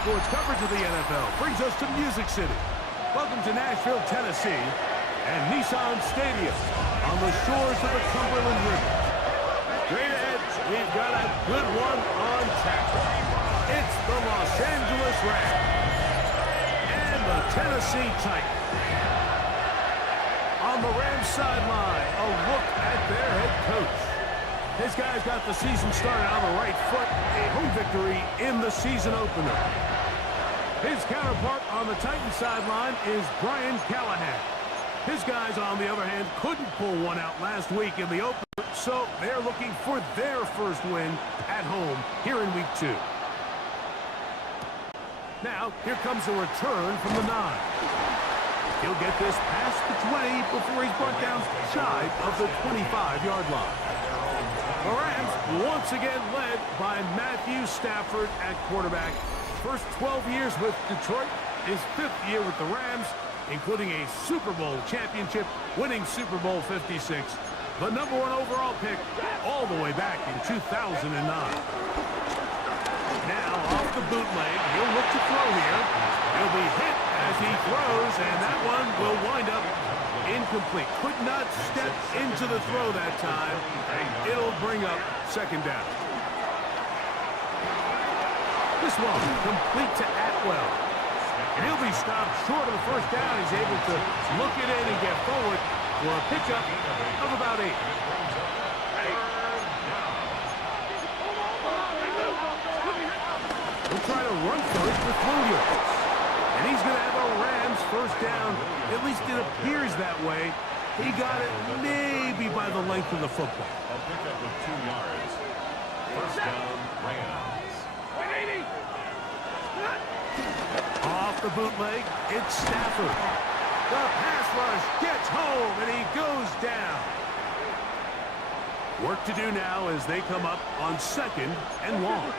sports coverage of the NFL brings us to Music City. Welcome to Nashville, Tennessee, and Nissan Stadium on the shores of the Cumberland River. Straight ahead, we've got a good one on tap. It's the Los Angeles Rams and the Tennessee Titans. On the Rams sideline, a look at their head coach. This guy's got the season started on the right foot, a home victory in the season opener. His counterpart on the Titans sideline is Brian Callahan. His guys, on the other hand, couldn't pull one out last week in the opener, so they're looking for their first win at home here in Week 2. Now, here comes a return from the 9. He'll get this past the 20 before he's brought down shy of the 25-yard line. The Rams once again led by Matthew Stafford at quarterback. First 12 years with Detroit, his 5th year with the Rams, including a Super Bowl championship, winning Super Bowl 56, the #1 overall pick all the way back in 2009. Now, off the bootleg, he'll look to throw here. He'll be hit as he throws, and that one will wind up incomplete. Could not step into the throw that time. It'll bring up second down. This one complete to Atwell. And he'll be stopped short of the first down. He's able to look it in and get forward for a pickup of about 8. We'll try to run for it with Williams. And he's going to have a Rams first down. At least it appears that way. He got it maybe by the length of the football. A pickup of 2 yards. First down, Rams. Off the bootleg, it's Stafford. The pass rush gets home, and he goes down. Work to do now as they come up on 2nd and long.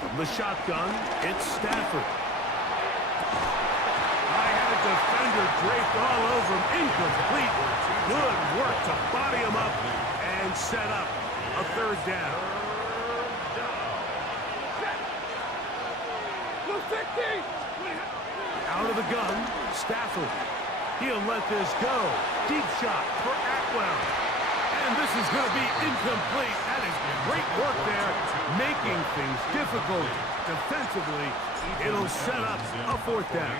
From the shotgun, it's Stafford. I had a defender draped all over him. Incomplete. Good work to body him up and set up a 3rd down. Out of the gun, Stafford. He'll let this go. Deep shot for Atwell. And this is going to be incomplete. That is great work there, making things difficult defensively. It'll set up a 4th down.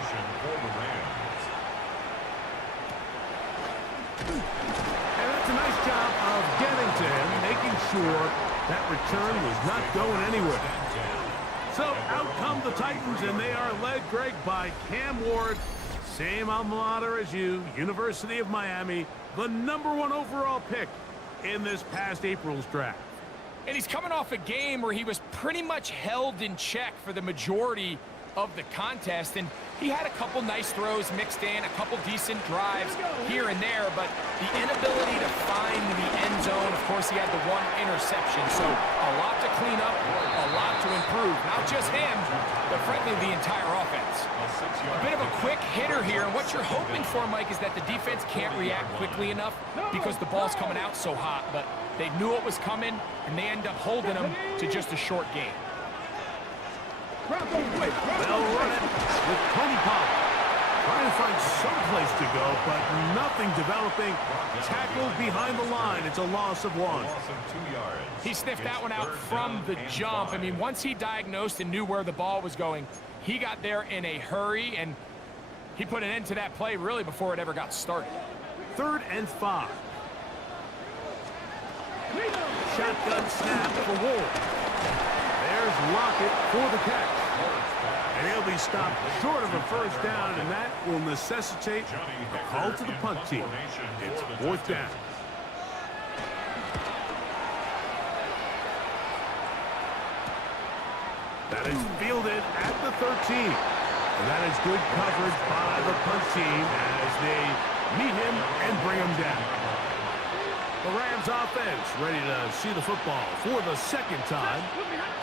And that's a nice job of getting to him, making sure that return was not going anywhere. So out come the Titans, and they are led, Greg, by Cam Ward. Same alma mater as you, University of Miami, the #1 overall pick in this past April's draft. And he's coming off a game where he was pretty much held in check for the majority of the contest, and he had a couple nice throws mixed in, a couple decent drives here and there, but the inability to find the end zone, of course, he had the 1 interception, so a lot to clean up, a lot to improve. Not just him, but frankly, the entire offense. A bit of a quick hitter here, and what you're hoping for, Mike, is that the defense can't react quickly enough because the ball's coming out so hot, but they knew it was coming, and they end up holding him to just a short game. They'll run it with Tony Pollard. Trying to find some place to go, but nothing developing. Tackled behind the line. It's a loss of 1. He sniffed that one out from the jump. I mean, once he diagnosed and knew where the ball was going, he got there in a hurry, and he put an end to that play really before it ever got started. 3rd and 5. Shotgun snap for Ward. There's Lockett for the catch. And he'll be stopped short of a first down, and that will necessitate a call to the punt team. It's 4th down. That is fielded at the 13. And that is good coverage by the punt team as they meet him and bring him down. The Rams offense ready to see the football for the 2nd time.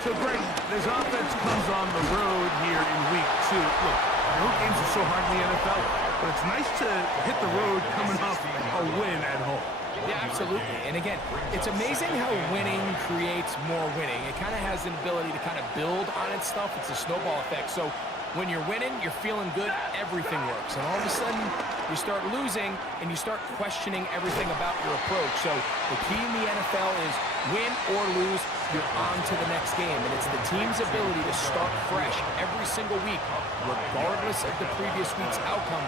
So, Greg, this offense comes on the road here in Week 2. Look, road games are so hard in the NFL, but it's nice to hit the road coming off a win at home. Yeah, absolutely. And again, it's amazing how winning creates more winning. It kind of has an ability to kind of build on its stuff. It's a snowball effect. So when you're winning, you're feeling good, everything works. And all of a sudden, you start losing, and you start questioning everything about your approach. So the key in the NFL is win or lose, you're on to the next game. And it's the team's ability to start fresh every single week, regardless of the previous week's outcome.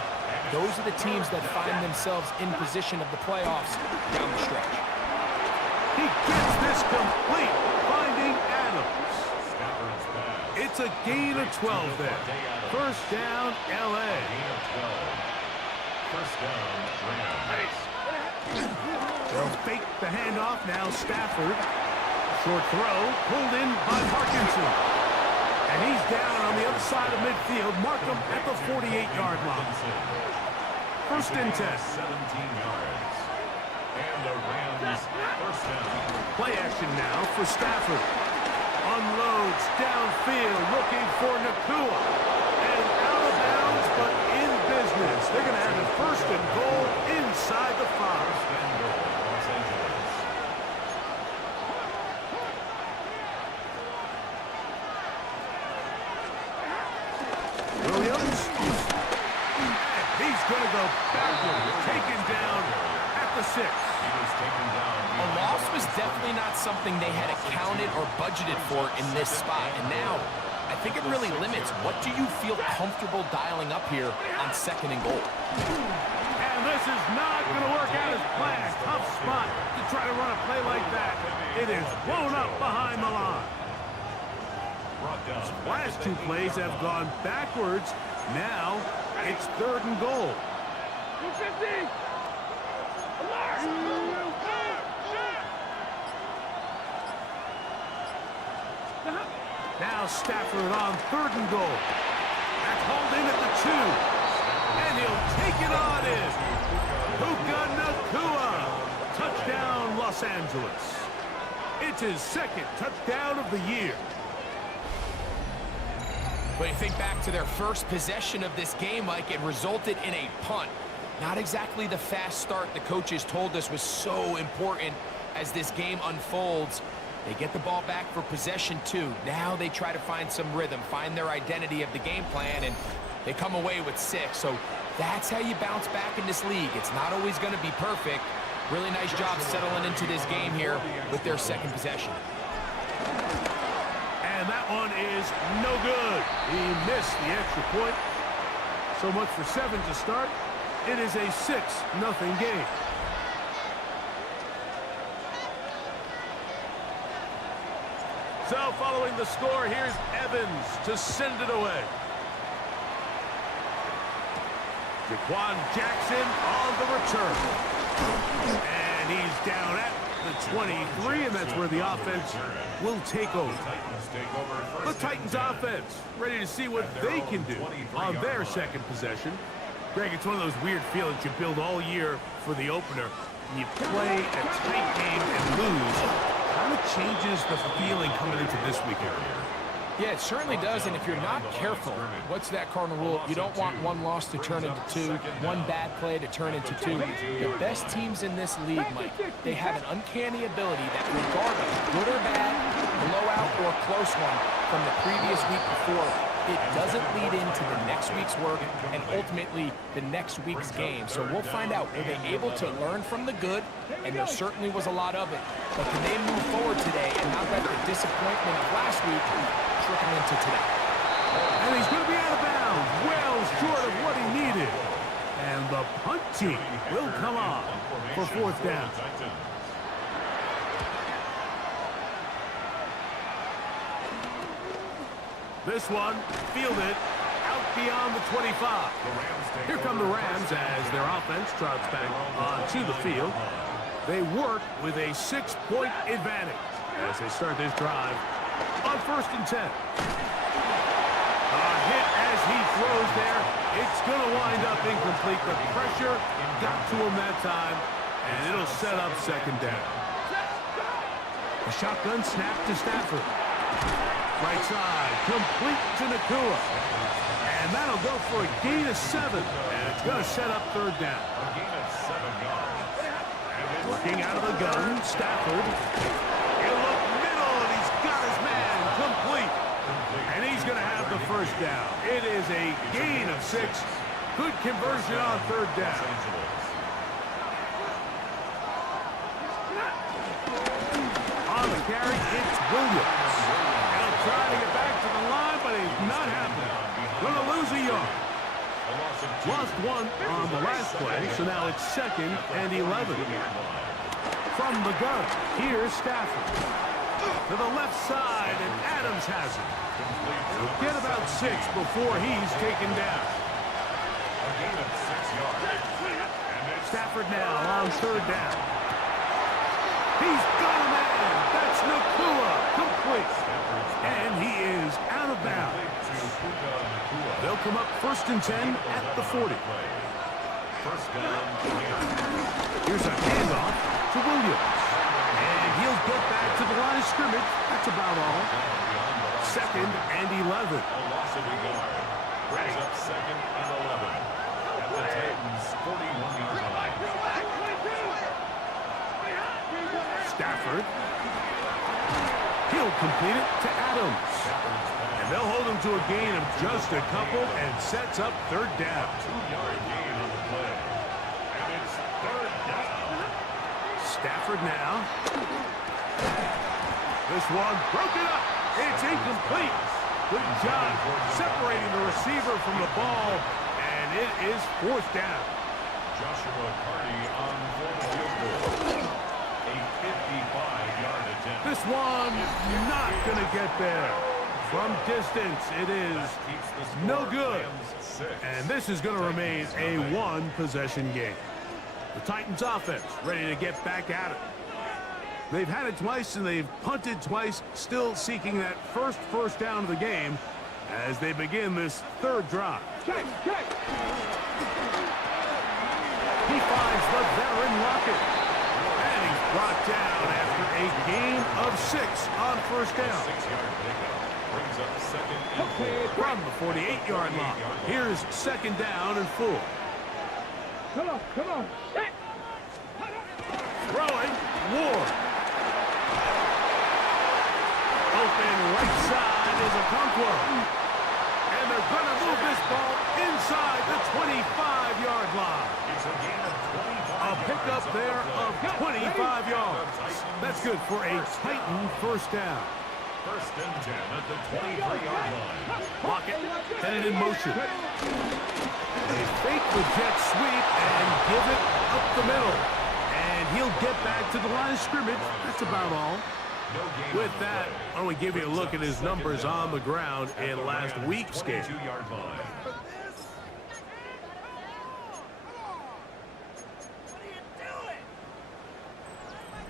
Those are the teams that find themselves in position of the playoffs down the stretch. He gets this complete, finding Adams. It's a gain of 12 there. First down, L.A. First down, Rams. They'll fake the handoff. Now Stafford. Short throw, pulled in by Parkinson. And he's down on the other side of midfield. Mark him at the 48-yard line. First and 10. 17 yards. And the Rams first down. Play action now for Stafford. Unloads downfield, looking for Nakua. And out of bounds, but in business. They're going to have it first and goal inside the 5. First and goal, Los Angeles. Williams. And he's going to go backwards, taken down at the 6. He was taken down. A loss was definitely not something they had accounted or budgeted for in this spot. And now, I think it really limits what do you feel comfortable dialing up here on second and goal. And this is not going to work out as planned. Tough spot to try to run a play like that. It is blown up behind the line. Brought down. Last two plays have gone backwards. Now it's third and goal. 250. Now Stafford on third and goal. That's hauled in at the 2. And he'll take it on in. Puka Nakua. Touchdown, Los Angeles. It's his second touchdown of the year. When you think back to their first possession of this game, Mike, it resulted in a punt. Not exactly the fast start the coaches told us was so important as this game unfolds. They get the ball back for possession 2. Now they try to find some rhythm, find their identity of the game plan, and they come away with 6. So that's how you bounce back in this league. It's not always going to be perfect. Really nice job settling into this game here with their second possession. And that one is no good. He missed the extra point. So much for 7 to start. It is a 6-0 game. So following the score, here's Evans to send it away. Jaquan Jackson on the return. And he's down at the 23, and that's where the offense will take over. The Titans offense ready to see what they can do on their second possession. Greg, it's one of those weird feelings you build all year for the opener. You play a tight game and lose. Kind of changes the feeling coming into this week area. Yeah, it certainly does, and if you're not careful, what's that cardinal rule? You don't want one loss to turn into 2, one bad play to turn into 2. The best teams in this league, Mike, they have an uncanny ability that regardless, good or bad, blowout or close one from the previous week before, it doesn't lead into the next week's work and ultimately the next week's game. So we'll find out, were they able to learn from the good? And there certainly was a lot of it. But can they move forward today and not let the disappointment of last week trickle into today? And he's going to be out of bounds, well short of what he needed. And the punt team will come on for fourth down. This one fielded out beyond the 25. Here come the Rams as their offense trots back onto the field. They work with a 6-point advantage as they start this drive on first and 10. A hit as he throws there. It's going to wind up incomplete. The pressure got to him that time, and it'll set up second down. A shotgun snap to Stafford. Right side, complete to Nakua. And that'll go for a gain of 7. And it's going to set up third down. A gain of 7 yards. Working out of the gun, Stafford. He'll look middle, and he's got his man complete. And he's going to have the first down. It is a gain of 6. Good conversion on third down. On the carry, it's Williams. He'll try to get back to the line, but he's not happening. Going to lose a yard. Lost 1 on the last play, so now it's 2nd and 11. From the gun, here's Stafford. To the left side, and Adams has it. He'll get about 6 before he's taken down. A gain of 6 yards. Stafford now on third down. He's got a man. That's Nakua, complete. And he is out of bounds. They'll come up 1st and 10 at the 40. First down. Here's a handoff to Williams. And he'll get back to the line of scrimmage. That's about all. 2nd and 11. A loss of a yard. Brings up 2nd and 11. At the Titans' 41-yard line. Stafford. He'll complete it to Adams. And they'll hold him to a gain of just a couple and sets up third down. 2-yard gain on the play. And it's third down. Stafford now. This one broken up. It's incomplete. Good job separating the receiver from the ball. And it is 4th down. Joshua Carty on for the field goal. A 55-yard attempt. This one not going to get there. From distance, it is no good. And this is going to remain a 1-possession game. The Titans offense ready to get back at it. They've had it twice and they've punted twice, still seeking that first down of the game as they begin this third drive. Check. He finds the veteran Lockett. And he's brought down after a gain of 6 on first down. 6-yard pickup. Brings up 2nd and 4. From the 48-yard line. Here's 2nd down and 4. Come on. Throwing, Ward. Open right side is Okonkwo. And they're going to move this ball inside the 25-yard line. It's a gain of 25 A pickup there of 25 yards. That's good for a Titan first down. 1st and 10 at the 23-yard line. Lockett headed in motion. They fake the jet sweep and give it up the middle. And he'll get back to the line of scrimmage. That's about all. No gain With on the that, play. why don't we give you a look at his numbers on the ground in last week's game. 22-yard line.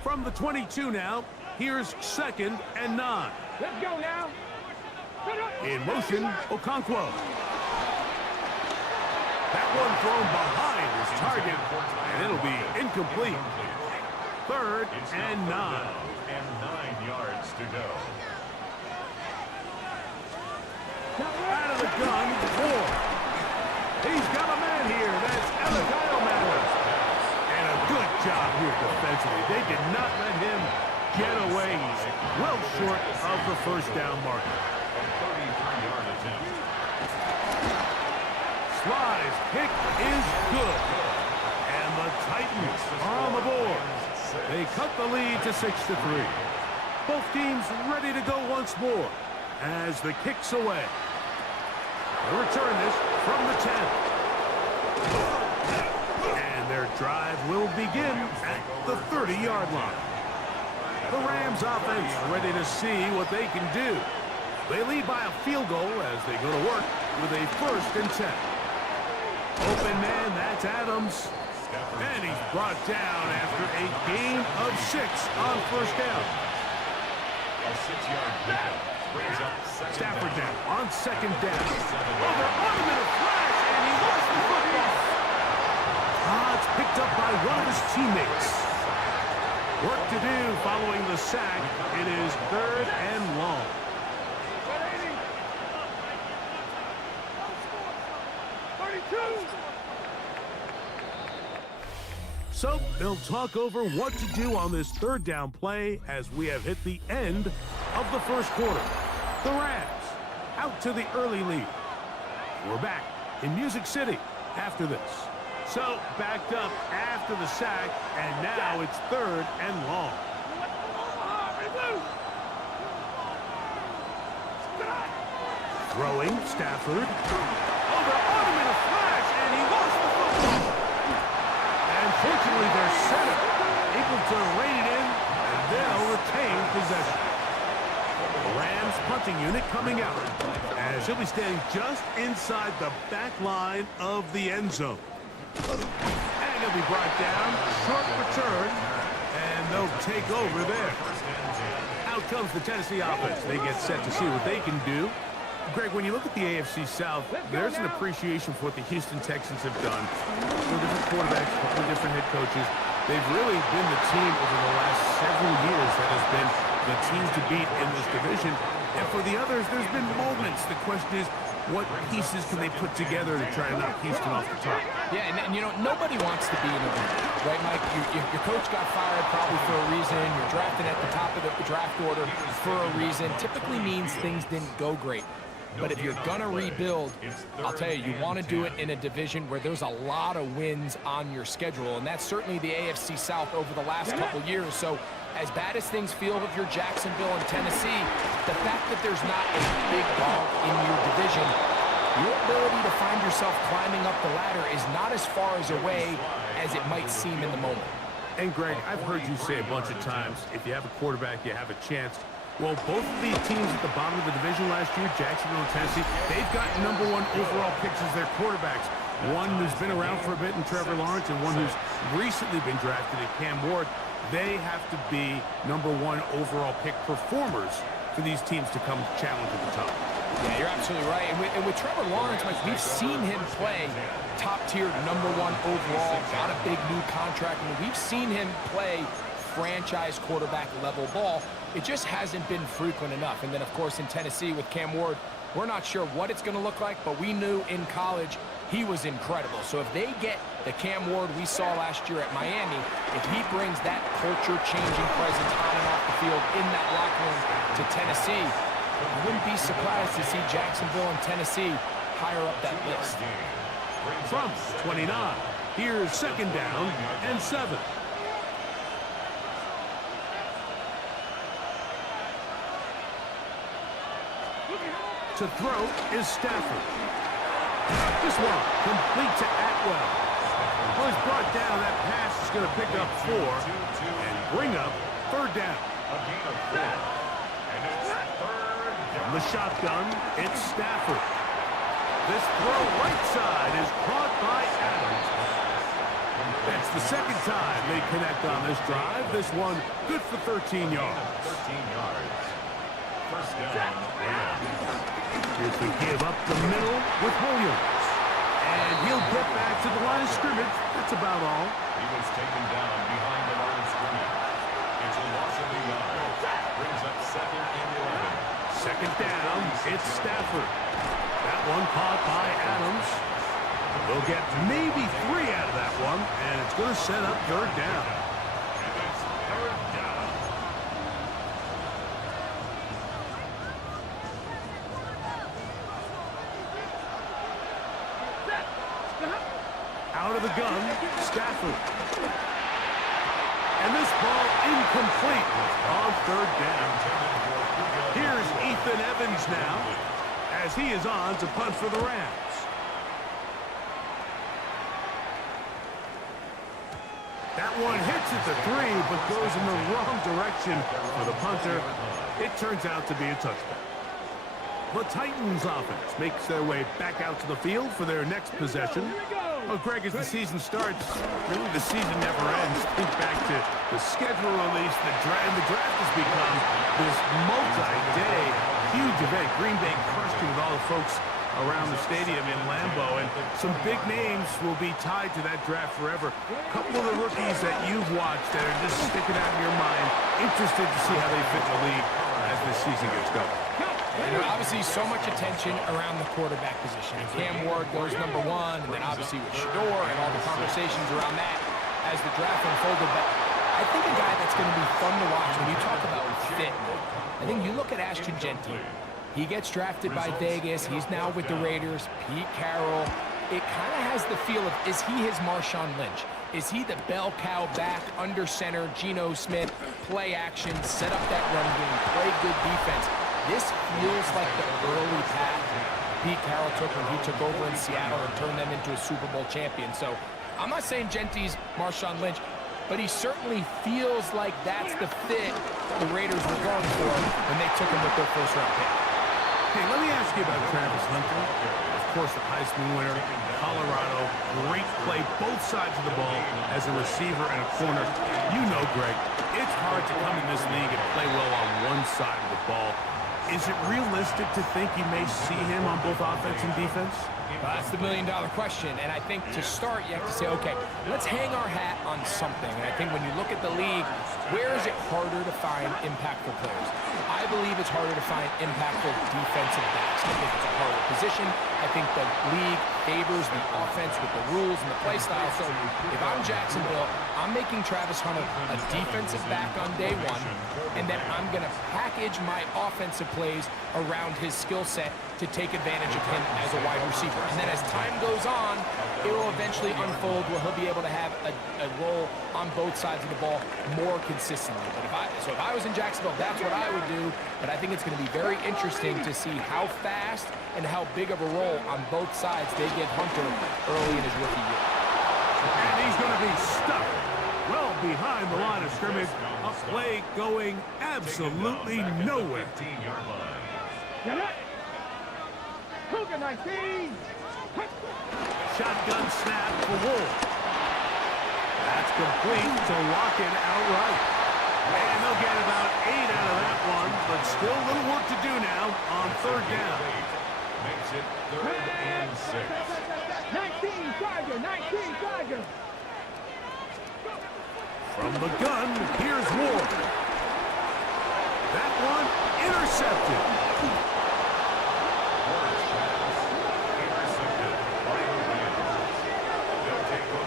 From the 22 now, here's 2nd and 9. Let's go now. In motion, Okonkwo. That one thrown behind his target, and it'll be incomplete. 3rd It's and 9. now 3rd down and 9 yards to go. Out of the gun, Ward. He's got a man here. That's Elikyle Madden. And a good job here defensively. They did not let him get away. He's well short of the first down marker. A 33-yard attempt. Slide's kick is good. And the Titans are on the board. They cut the lead to 6-3. Both teams ready to go once more as the kick's away. They return this from the 10. And their drive will begin at the 30-yard line. The Rams offense ready to see what they can do. They lead by a field goal as they go to work with a 1st and 10. Open man, that's Adams. And he's brought down after a gain of 6 on first down. A 6-yard pickup brings up 2nd Stafford down. down on 2nd down. Over on him in a flash, and he lost the football. It's picked up by one of his teammates. Work to do following the sack. It is 3rd and long. So they'll talk over what to do on this third down play as we have hit the end of the first quarter. The Rams out to the early lead. We're back in Music City after this. So backed up after the sack, and now it's third and long. Throwing, Stafford. Oh, they're on him in a flash, and he lost the football. And fortunately, their center able to rein it in, and they'll retain possession. The Rams punting unit coming out, as he'll be standing just inside the back line of the end zone. And he'll be brought down, short return, and they'll take over there. Out comes the Tennessee offense. They get set to see what they can do. Greg, when you look at the AFC South, there's an appreciation for what the Houston Texans have done. Different quarterbacks, a couple of different head coaches. They've really been the team over the last several years that has been the teams to beat in this division. And for the others, there's been moments. The question is, what pieces can they put together to try to knock Houston off the top? Yeah, and you know, nobody wants to be in a win, right, Mike? Your coach got fired probably for a reason. You're drafted at the top of the draft order for a reason. Typically means things didn't go great. But if you're going to rebuild, I'll tell you, you want to do it in a division where there's a lot of wins on your schedule. And that's certainly the AFC South over the last couple years. So as bad as things feel if you're Jacksonville and Tennessee, the fact that there's not a big dog in your division, your ability to find yourself climbing up the ladder is not as far as away as it might seem in the moment. And Greg, I've heard you say a bunch of times, if you have a quarterback, you have a chance. Well, both of these teams at the bottom of the division last year, Jacksonville and Tennessee, they've got #1 overall picks as their quarterbacks. One who's been around for a bit in Trevor Lawrence and one who's recently been drafted in Cam Ward. They have to be #1 overall pick performers for these teams to come challenge at the top. Yeah, you're absolutely right. And with Trevor Lawrence, Mike, we've seen him play top-tier #1 overall, got a big new contract. I mean, we've seen him play franchise quarterback level ball. It just hasn't been frequent enough. And then, of course, in Tennessee with Cam Ward, we're not sure what it's going to look like, but we knew in college he was incredible. So if they get the Cam Ward we saw last year at Miami, if he brings that culture-changing presence on and off the field in that locker room to Tennessee, I wouldn't be surprised to see Jacksonville and Tennessee higher up that list. From 29, here's second down and 7. To throw is Stafford. This one complete to Atwell. Well, he's brought down. That pass is going to pick up 4 and bring up third down. From the shotgun, it's Stafford. This throw right side is caught by Adams. That's the second time they connect on this drive. This one good for 13 yards. 13 yards. First down. Here's the give up the middle with Williams. And he'll get back to the line of scrimmage. That's about all. He was taken down behind the line of scrimmage. It's a loss of the yard. Brings up 2nd and 11. Second down, it's Stafford. That one caught by Adams. They'll get maybe 3 out of that one, and it's going to set up third down. And it's third down. Out of the gun, Stafford. And this ball incomplete on third down. Here's Ethan Evans now, as he is on to punt for the Rams. That one hits at the 3, but goes in the wrong direction for the punter. It turns out to be a touchback. The Titans offense makes their way back out to the field for their next possession. Well, Greg, as the season starts, really the season never ends. Think back to the schedule release, the draft has become this multi-day huge event. Green Bay crushed it with all the folks around the stadium in Lambeau, and some big names will be tied to that draft forever. A couple of the rookies that you've watched that are just sticking out in your mind, interested to see how they fit the league as this season gets going. And obviously so much attention around the quarterback position. Cam Ward goes #1, and then obviously with Shador and all the conversations around that. as the draft unfolded, but I think a guy that's going to be fun to watch when you talk about fit. I think you look at Ashton Genty. He gets drafted by Vegas. He's now with the Raiders. Pete Carroll. It kind of has the feel of, is he his Marshawn Lynch? Is he the bell cow back under center, Geno Smith, play action, set up that run game, play good defense? This feels like the early path Pete Carroll took when he took over in Seattle and turned them into a Super Bowl champion. So I'm not saying Genty's Marshawn Lynch, but he certainly feels like that's the fit the Raiders were going for when they took him with their first-round pick. Hey, let me ask you about Travis Hunter. Of course, the Heisman winner, Colorado, great play both sides of the ball as a receiver and a corner. You know, Greg, it's hard to come in this league and play well on one side of the ball. Is it realistic to think you may see him on both offense and defense? That's the million-dollar question, and I think to start, you have to say, okay, let's hang our hat on something. And I think when you look at the league, where is it harder to find impactful players? I believe it's harder to find impactful defensive backs. I think it's a harder position. I think the league favors the offense with the rules and the play style. So if I'm Jacksonville, I'm making Travis Hunter a defensive back on day one, and then I'm going to package my offensive plays around his skill set to take advantage of him as a wide receiver. And then as time goes on, it will eventually unfold where he'll be able to have a role on both sides of the ball more consistently. But if I was in Jacksonville, that's what I would do. But I think it's going to be very interesting to see how fast and how big of a role on both sides they give Hunter early in his rookie year. And he's going to be stuck well behind the line of scrimmage. A play going absolutely nowhere. 15-yard line. Get it. Cougar 19. Shotgun snap for Wolf. That's complete to lock it outright. And they'll get about 8 out of that one, but still a little work to do now on third down. Makes it 3rd and 6. 19 Tiger. 19 Tiger. From the gun, here's Ward. That one intercepted.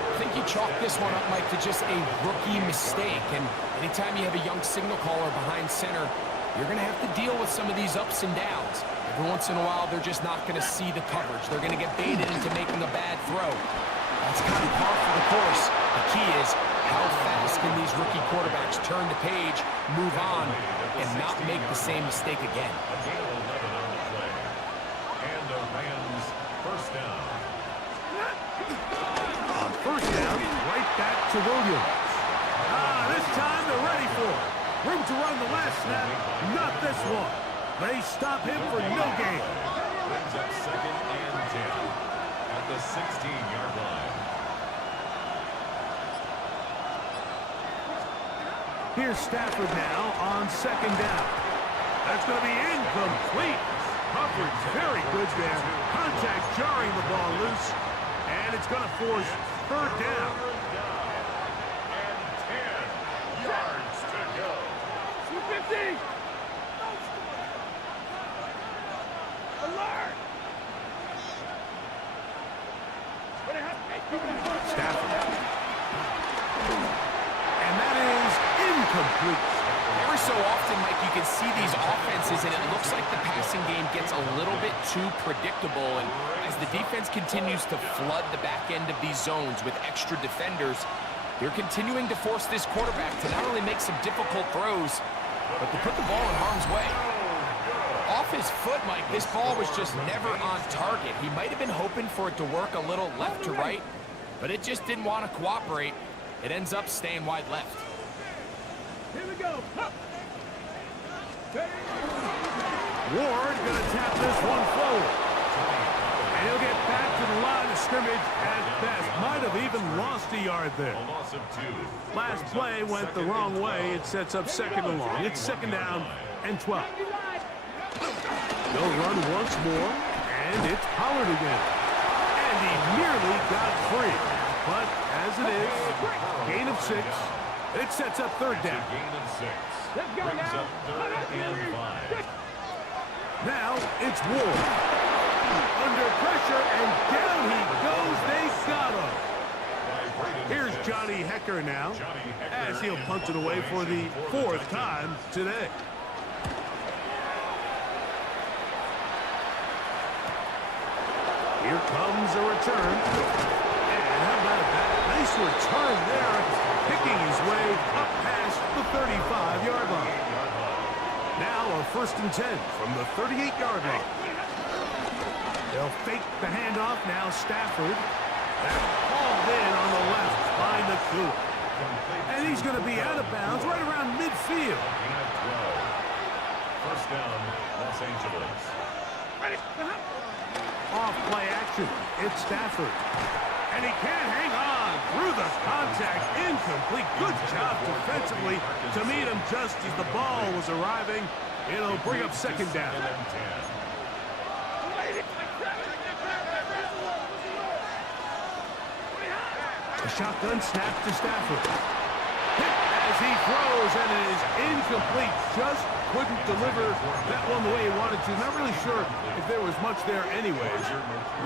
I think you chalk this one up, Mike, to just a rookie mistake. And anytime you have a young signal caller behind center, you're going to have to deal with some of these ups and downs. Every once in a while, they're just not going to see the coverage. They're going to get baited into making a bad throw. That's kind of par for the course. The key is how fast can these rookie quarterbacks turn the page, move on, and not make the same mistake again. A gain of 11 on the play. And the Rams first down. On first down, right back to Williams. This time they're ready for it. Room to run the last snap, not this one. They stop him for no gain. Brings up 2nd and 10 at the 16-yard line. Here's Stafford now on 2nd down. That's going to be incomplete. Coverage very good there. Contact jarring the ball loose. And it's going to force 3rd down. And 10 yards to go. 250. Alert. Stafford. And that is incomplete. Every so often, Mike, you can see these offenses, and it looks like the passing game gets a little bit too predictable. And as the defense continues to flood the back end of these zones with extra defenders, they're continuing to force this quarterback to not only make some difficult throws, but to put the ball in harm's way. Off his foot, Mike, this ball was just never on target. He might have been hoping for it to work a little left to right, but it just didn't want to cooperate. It ends up staying wide left. Here we go. Ward going to tap this one forward. And he'll get back to the line of scrimmage at best. Might have even lost a yard there. A loss of 2. Last play went the wrong way. It sets up 2nd and long. It's 2nd down and 12. They'll run once more, and it's Pollard again. And he nearly got free. But as it is, gain of 6. It sets up 3rd down. Gain of 6. Let's go Brings now. up 3rd and 5. Now it's Ward. Under pressure, and down he goes. They got him. Here's Johnny Hecker now, as he'll punt it away for the 4th time today. Here comes a return. And how about that? Nice return there, picking his way up past the 35-yard line. Now a 1st and 10 from the 38-yard line. They'll fake the handoff. Now Stafford. That ball in on the left by Nakua. And he's going to be out of bounds right around midfield. 1st down, Los Angeles. Off play action. It's Stafford. And he can't hang on through the contact. Incomplete. Good job defensively to meet him just as the ball was arriving. It'll bring up 2nd down. A shotgun snap to Stafford. Hit as he throws, and it is incomplete. Just couldn't deliver that one the way he wanted to. Not really sure if there was much there anyways.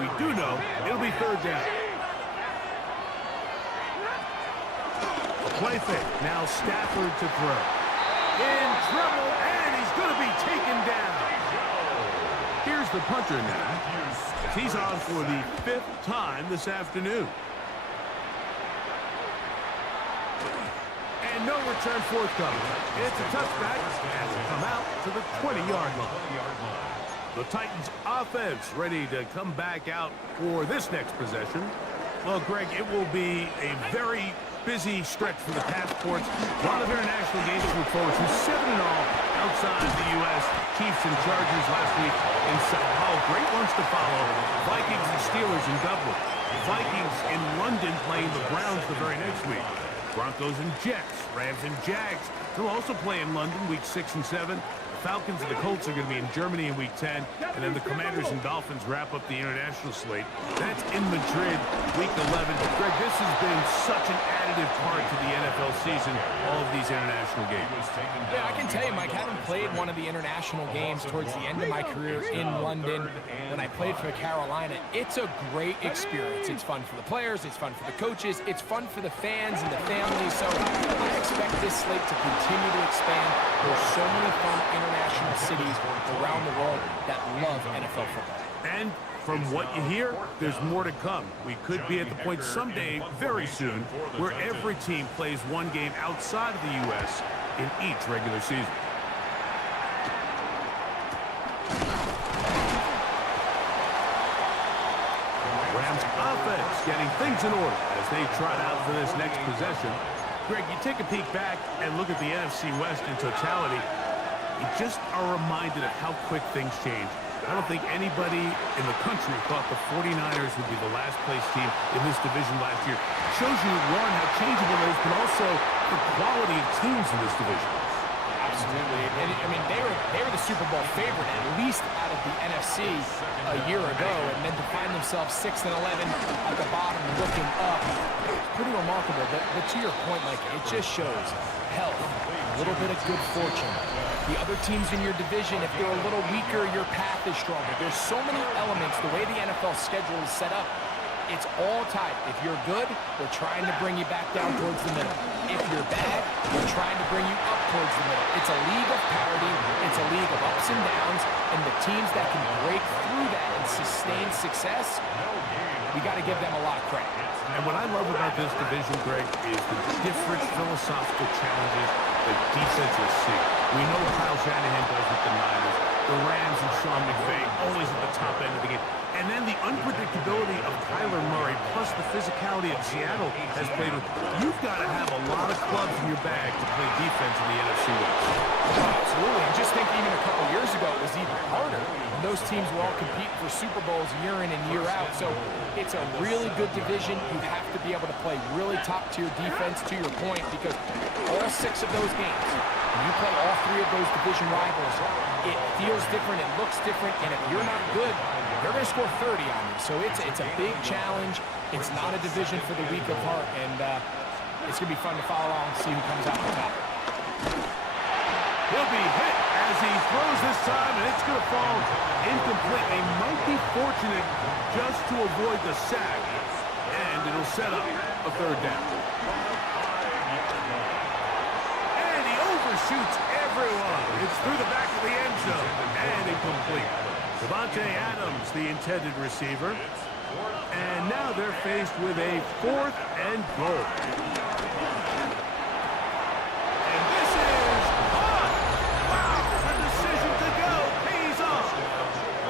We do know it'll be 3rd down. A play fake. Now Stafford to throw. In trouble, and he's going to be taken down. Here's the punter now. He's on for the 5th time this afternoon. And no return forthcoming. It's a touchback as we come out to the 20-yard line. The Titans offense ready to come back out for this next possession. Well, Greg, it will be a very busy stretch for the passports. A lot of international games to look forward to. 7-0 outside the U.S. Chiefs and Chargers last week in Sao Paulo. Great ones to follow. Vikings and Steelers in Dublin. Vikings in London playing the Browns the very next week. Broncos and Jets, Rams and Jags. They'll also play in London week 6 and 7. The Falcons and the Colts are going to be in Germany in week 10. And then the Commanders and Dolphins wrap up the international slate. That's in Madrid week 11. Greg, this has been such an additive part to the NFL season, all of these international games. Yeah, I can tell you, Mike, having played one of the international games towards the end of my career in London when I played for Carolina, it's a great experience. It's fun for the players, it's fun for the coaches, it's fun for the fans and the families. So I expect this slate to continue to expand. There's so many fun international cities around the world that love NFL football. And from what you hear, there's more to come. We could be at the point someday, very soon, where every team plays one game outside of the U.S. in each regular season. Rams offense getting things in order as they trot out for this next possession. Greg, you take a peek back and look at the NFC West in totality. You just are reminded of how quick things change. I don't think anybody in the country thought the 49ers would be the last place team in this division last year. Shows you, one, how changeable it is, but also the quality of teams in this division. Absolutely. And, I mean, they were the Super Bowl favorite, at least out of the NFC a year ago, and then to find themselves 6 and 11 at the bottom looking up, it's pretty remarkable. But to your point, Mike, it just shows health, a little bit of good fortune. The other teams in your division, if they're a little weaker, your path is stronger. There's so many elements. The way the NFL schedule is set up, it's all tied. If you're good, we're trying to bring you back down towards the middle. If you're bad, we're trying to bring you up towards the middle. It's a league of parity. It's a league of ups and downs. And the teams that can break through that and sustain success, we got to give them a lot of credit. And what I love about this division, Greg, is the different philosophical challenges that defenses see. We know what Kyle Shanahan does with the Niners. The Rams and Sean McVay always at the top end of the game. And then the unpredictability of Kyler Murray, plus the physicality of Seattle has played with. You've got to have a lot of clubs in your bag to play defense in the NFC West. Absolutely. And just think even a couple years ago, it was even harder. And those teams were all competing for Super Bowls year in and year out. So it's a really good division. You have to be able to play really top-tier defense, to your point, because all 6 of those games, when you play all 3 of those division rivals, it feels different, it looks different, and if you're not good, they're going to score 30 on you. So it's a big challenge. It's not a division for the weak of heart, and it's going to be fun to follow along and see who comes out on top. He'll be hit as he throws this time, and it's going to fall incomplete. They might be fortunate just to avoid the sack, and it'll set up a 3rd down. shoots everyone. It's through the back of the end zone and incomplete. Devontae Adams, the intended receiver. And now they're faced with a 4th and goal. And this is on. Wow, the decision to go pays off.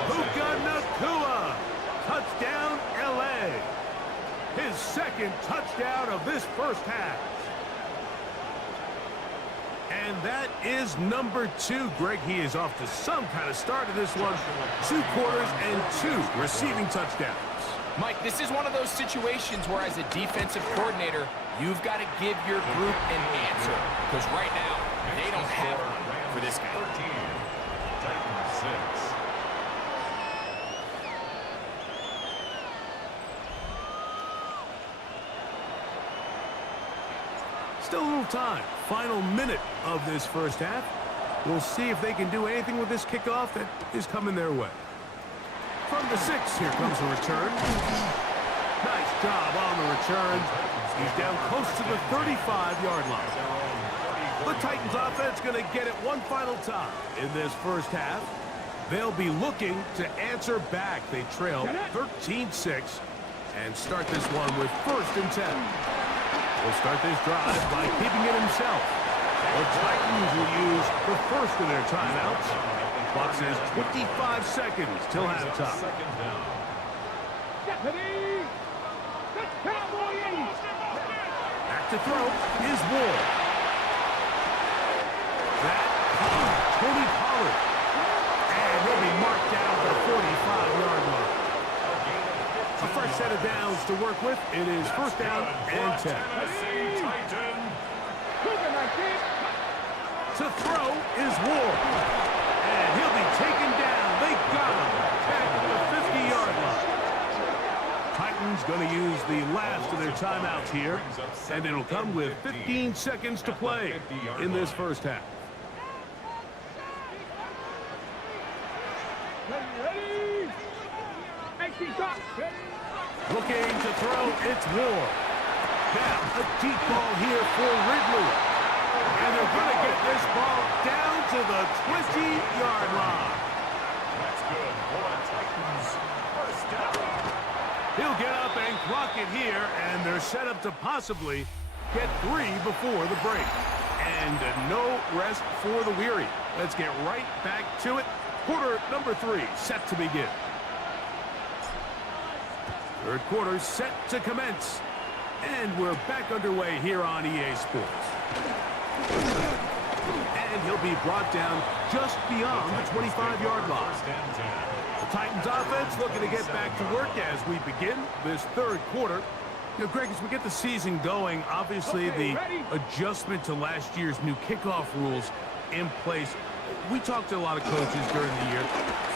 Puka Nacua, touchdown LA. His 2nd touchdown of this first half. And that is number 2. Greg, he is off to some kind of start of this one. 2 quarters and 2 receiving touchdowns. Mike, this is one of those situations where as a defensive coordinator, you've got to give your group an answer. Because right now, they don't have one for this guy. 13, Titans 6. Still a little time. Final minute of this first half. We'll see if they can do anything with this kickoff that is coming their way. From the 6, here comes a return. Nice job on the return. He's down close to the 35-yard line. The Titans offense going to get it one final time in this first half. They'll be looking to answer back. They trail 13-6 and start this one with 1st and 10. Will start this drive by keeping it himself. The Titans will use the first of their timeouts. Clock says 25 seconds till halftime. Deputy! That's Cowboy 80! Back to throw is Ward. That Tony Pollard. And he'll be marked down at the 45-yard line. A fresh set of downs to work with. It is 1st down and 10. To throw is Ward. And he'll be taken down. They got him. Back at the 50-yard line. Titans going to use the last of their timeouts here. And it'll come with 15 seconds to play in this first half. Ready? Looking to throw, it's Ward. Now, a deep ball here for Ridley. And they're going to get this ball down to the 20-yard line. That's good for the Titans. 1st down. He'll get up and clock it here, and they're set up to possibly get 3 before the break. And no rest for the weary. Let's get right back to it. Quarter number 3 set to begin. 3rd quarter set to commence. And we're back underway here on EA Sports. And he'll be brought down just beyond the 25-yard line. The Titans offense looking to get back to work as we begin this 3rd quarter. You know, Greg, as we get the season going, obviously the adjustment to last year's new kickoff rules in place. We talked to a lot of coaches during the year.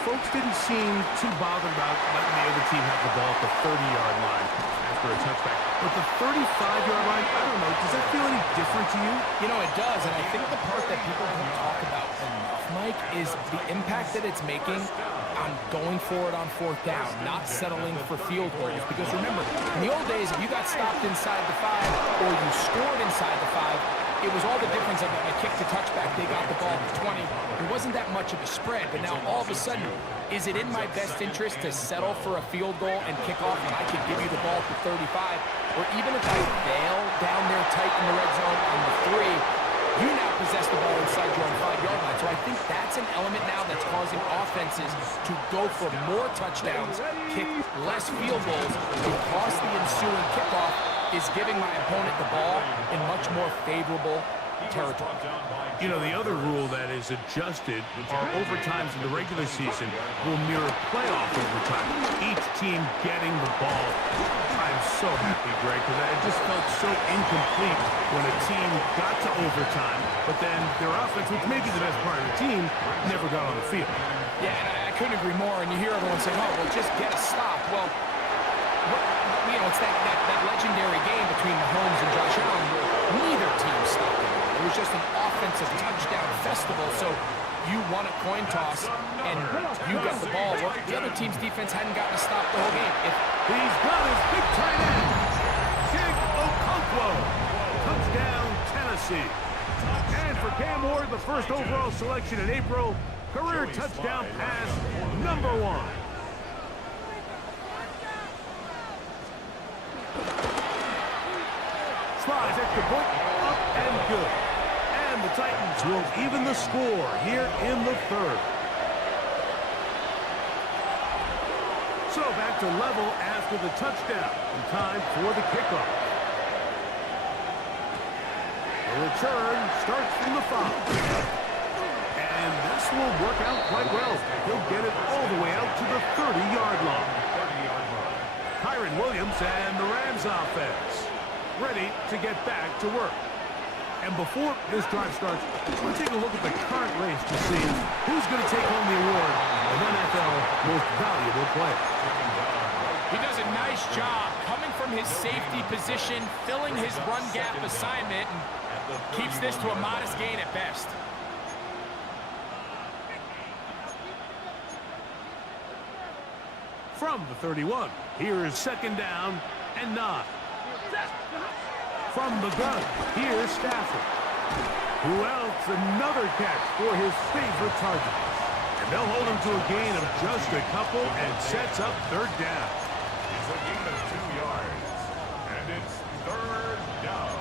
Folks didn't seem too bothered about letting the other team have the ball at the 30-yard line after a touchback. But the 35-yard line, I don't know, does that feel any different to you? You know, it does, and I think the part that people don't talk about enough, Mike, is the impact that it's making on going for it on 4th down, not settling for field goals. Because remember, in the old days, if you got stopped inside the 5 or you scored inside the 5, it was all the difference of a kick to touchback. They got the ball at the 20. It wasn't that much of a spread, but now all of a sudden, is it in my best interest to settle for a field goal and kick off when I could give you the ball at the 35? Or even if I fail down there tight in the red zone on the 3, you now possess the ball inside your own 5-yard line. So I think that's an element now that's causing offenses to go for more touchdowns, kick less field goals, because the ensuing kickoff is giving my opponent the ball in much more favorable territory. You know, the other rule that is adjusted are overtimes in the regular season will mirror playoff overtime. Each team getting the ball. I'm so happy, Greg, because it just felt so incomplete when a team got to overtime, but then their offense, which may be the best part of the team, never got on the field. Yeah, and I couldn't agree more. And you hear everyone saying, oh, well, just get a stop. Well, you know, it's that legendary game between Mahomes and Josh Allen where neither team stopped it. It was just an offensive touchdown festival. So you won a coin toss and you got the ball. Well, the other team's defense hadn't gotten a stop the whole game. He's got his big tight end, Jig Okonkwo. Touchdown, Tennessee. And for Cam Ward, the first overall selection in April. Career touchdown pass number 1. Slides extra point, up and good. And the Titans will even the score here in the 3rd. So back to level after the touchdown. And time for the kickoff. The return starts from the 5. And this will work out quite well. He'll get it all the way out to the 30-yard line. Kyron Williams and the Rams offense ready to get back to work. And before this drive starts, we'll take a look at the current race to see who's going to take home the award of NFL Most Valuable Player. He does a nice job coming from his safety position, filling his run gap assignment, and keeps this to a modest gain at best. From the 31, here is 2nd down and 9. From the gun, here's Stafford. Who else? Another catch for his favorite target. And they'll hold him to a gain of just a couple and sets up 3rd down. It's a gain of 2 yards. And it's 3rd down.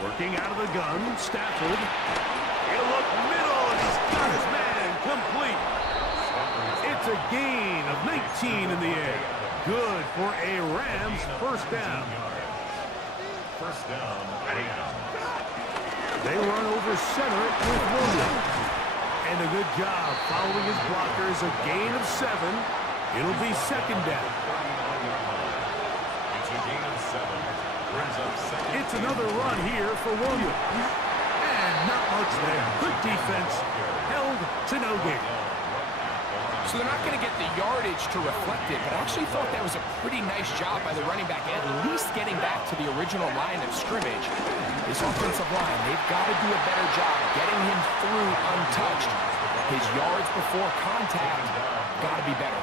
Working out of the gun, Stafford. He'll look middle, and he's got his man complete. It's a gain of 19 in the air. Good for a Rams 1st down. 1st down, Rams. They run over center with Williams. And a good job following his blockers. A gain of 7. It'll be 2nd down. It's a gain of 7. It's another run here for Williams. And not much there. Good defense. Held to no gain. So they're not going to get the yardage to reflect it, but I actually thought that was a pretty nice job by the running back, at least getting back to the original line of scrimmage. This offensive line, they've got to do a better job getting him through untouched. His yards before contact got to be better.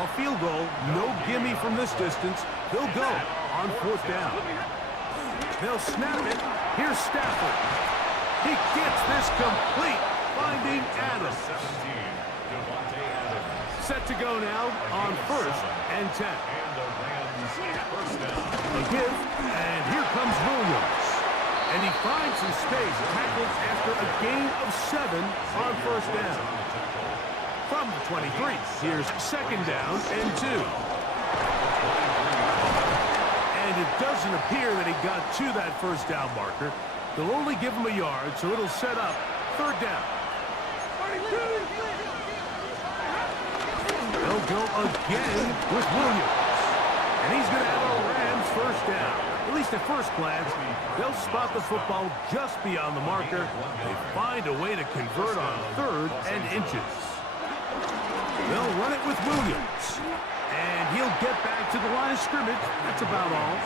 A field goal, no gimme from this distance. He'll go on 4th down. They'll snap it. Here's Stafford. He gets this complete, finding Adams. Set to go now on 1st and 10. A give, and here comes Williams. And he finds some space, tackled after a gain of 7 on 1st down. From the 23, here's 2nd down and 2. And it doesn't appear that he got to that 1st down marker. They'll only give him a yard, so it'll set up 3rd down. They'll go again with Williams. And he's going to have a Rams 1st down. At least at first glance, they'll spot the football just beyond the marker. They find a way to convert on 3rd and inches. They'll run it with Williams. And he'll get back to the line of scrimmage. That's about all.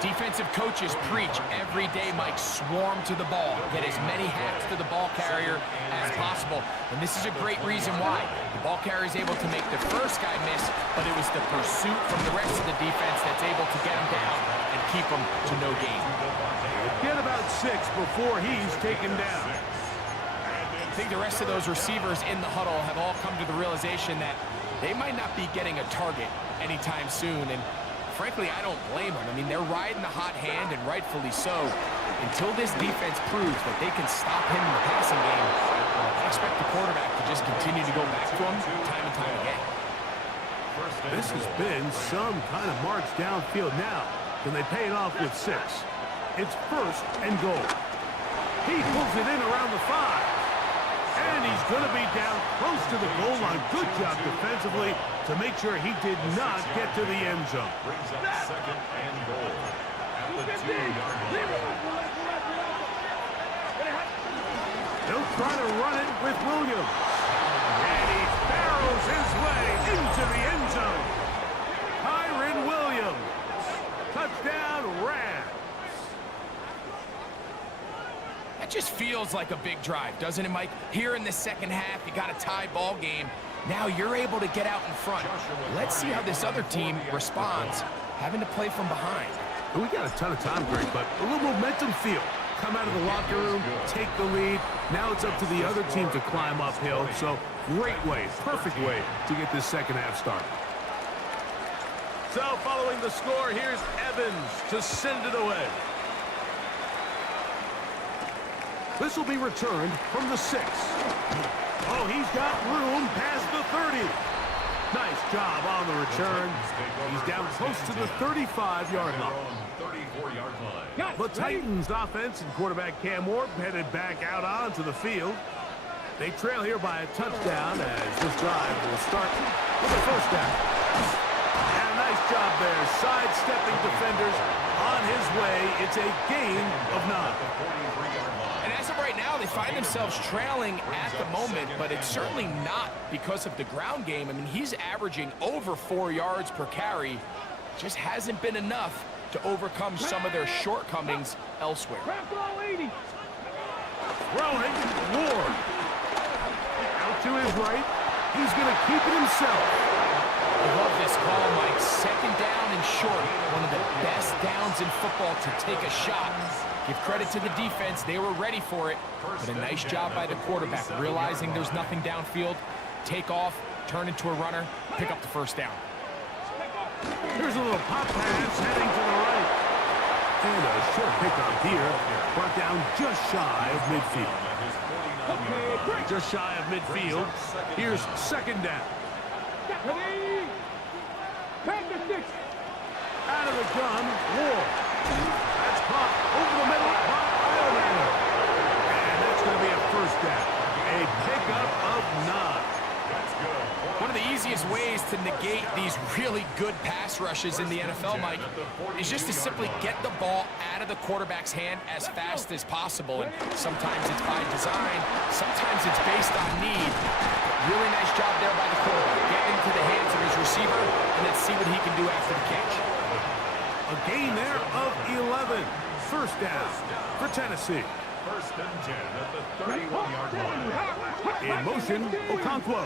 Defensive coaches preach every day, Mike, swarm to the ball. Get as many hacks to the ball carrier as possible. And this is a great reason why. The ball carrier is able to make the first guy miss, but it was the pursuit from the rest of the defense that's able to get him down and keep him to no gain. Get about 6 before he's taken down. I think the rest of those receivers in the huddle have all come to the realization that they might not be getting a target anytime soon. And frankly, I don't blame them. I mean, they're riding the hot hand, and rightfully so. Until this defense proves that they can stop him in the passing game, I expect the quarterback to just continue to go back to him time and time again. This has been some kind of march downfield now. Can they pay it off with 6? It's 1st and goal. He pulls it in around the 5. And he's going to be down close to the goal line. Good job defensively to make sure he did not get to the end zone. Brings up 2nd and goal at the 2-yard line. They'll try to run it with Williams. And he barrels his way into the end zone. Kyron Williams. Touchdown, Rams. just feels like a big drive, doesn't it, Mike? Here in the second half, you got a tie ball game. Now you're able to get out in front. Let's see how this other team responds, having to play from behind. We got a ton of time, Greg, but a little momentum feel. Come out of the locker room, take the lead. Now it's up to the other team to climb uphill. So great way, perfect way to get this second half started. So following the score, here's Evans to send it away. This will be returned from the 6. Oh, he's got room past the 30. Nice job on the return. He's down close to the 35-yard line. 34-yard line. The Titans offense and quarterback Cam Ward headed back out onto the field. They trail here by a touchdown as this drive will start with a first down. And a nice job there, sidestepping defenders on his way. It's a gain of 9. And as of right now, they find themselves trailing at the moment, but it's certainly not because of the ground game. I mean, he's averaging over 4 yards per carry. Just hasn't been enough to overcome some of their shortcomings elsewhere. Throwing, Ward. Out to his right. He's going to keep it himself. I love this call, Mike. Second down and short. One of the best downs in football to take a shot. Give credit to the defense. They were ready for it. But a nice job by the quarterback, realizing there's nothing downfield. Take off, turn into a runner, pick up the first down. Here's a little pop pass heading to the right. And a short pickup here. Brought down just shy of midfield. Just shy of midfield. Here's second down. Out of the gun, Ward. That's caught over the middle by Ireland. And that's going to be a first down. A pickup of 9. One of the easiest ways to negate these really good pass rushes in the NFL, Mike, is just to simply get the ball out of the quarterback's hand as fast as possible. And sometimes it's by design, sometimes it's based on need. Really nice job there by the quarterback. Get into the hands of his receiver, and then see what he can do after the catch. A gain there of 11. First down for Tennessee. First and 10 at the 31-yard line. In motion, Okonkwo.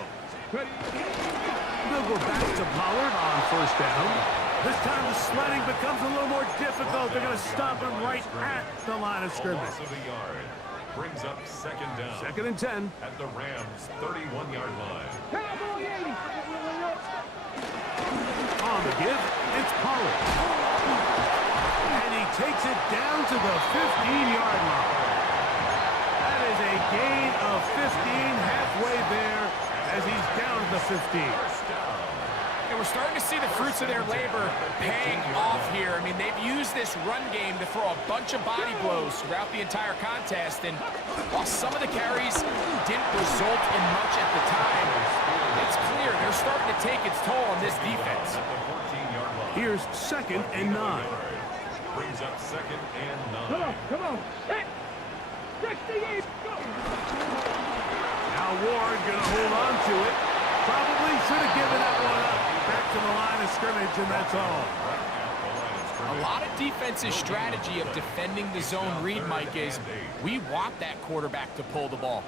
They'll go back to Pollard on first down. This time the sledding becomes a little more difficult. They're going to stop him right at the line of scrimmage. Loss of a yard. Brings up second down. Second and 10. At the Rams' 31-yard line. On the give, it's Pollard. And he takes it down to the 15-yard line. That is a gain of 15 halfway there as he's down to the 15. And we're starting to see the fruits of their labor paying off here. I mean, they've used this run game to throw a bunch of body blows throughout the entire contest. And while some of the carries didn't result in much at the time, it's clear they're starting to take its toll on this defense. Here's second and 9. Brings up second and 9. Come on. 68. Now Ward going to hold on to it. Probably should have given that one up. Back to the line of scrimmage, and that's all. A lot of defense's strategy of defending the zone read, Mike, is we want that quarterback to pull the ball.